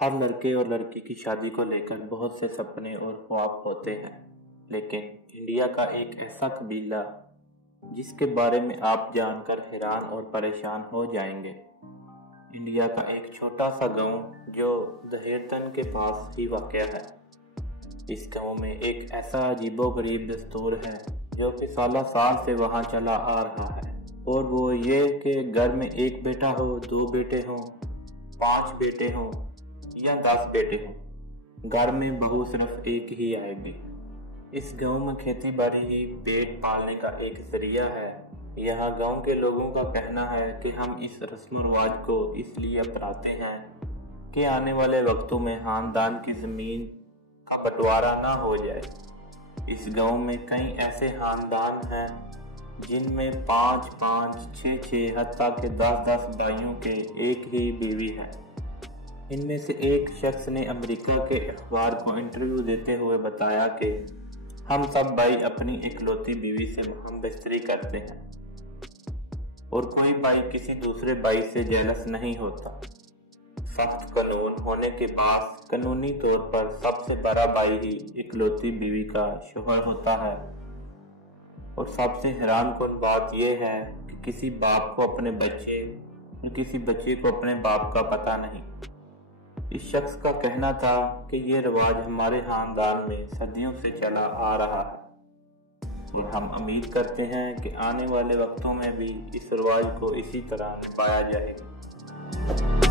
हर लड़के और लड़की की शादी को लेकर बहुत से सपने और ख्वाब होते हैं, लेकिन इंडिया का एक ऐसा कबीला जिसके बारे में आप जानकर हैरान और परेशान हो जाएंगे। इंडिया का एक छोटा सा गांव जो दहेड़तन के पास ही वाक़या है। इस गांव में एक ऐसा अजीबोगरीब दस्तूर है जो कि सालों साल से वहां चला आ रहा है, और वो ये कि घर में एक बेटा हो, 2 बेटे हों, 5 बेटे हों या 10 बेटे हों, घर में बहू सिर्फ एक ही आएगी। इस गांव में खेती बाड़ी ही पेट पालने का एक जरिया है। यहाँ गांव के लोगों का कहना है कि हम इस रस्म रिवाज को इसलिए अपनाते हैं कि आने वाले वक्तों में खानदान की ज़मीन का बंटवारा ना हो जाए। इस गांव में कई ऐसे खानदान हैं जिनमें 5-5, 6-6, हत्ता के 10-10 भाइयों के एक ही बीवी है। इनमें से एक शख्स ने अमेरिका के अखबार को इंटरव्यू देते हुए बताया कि हम सब भाई अपनी इकलौती बीवी से हम बिस्तरी करते हैं और कोई भाई किसी दूसरे भाई से जेलस नहीं होता। सख्त कानून होने के बाद कानूनी तौर पर सबसे बड़ा भाई ही इकलौती बीवी का शौहर होता है। और सबसे हैरानकुन बात यह है कि किसी बाप को अपने बच्चे या किसी बच्चे को अपने बाप का पता नहीं। इस शख्स का कहना था कि ये रिवाज हमारे खानदान में सदियों से चला आ रहा है और हम उम्मीद करते हैं कि आने वाले वक्तों में भी इस रिवाज को इसी तरह निभाया जाएगा।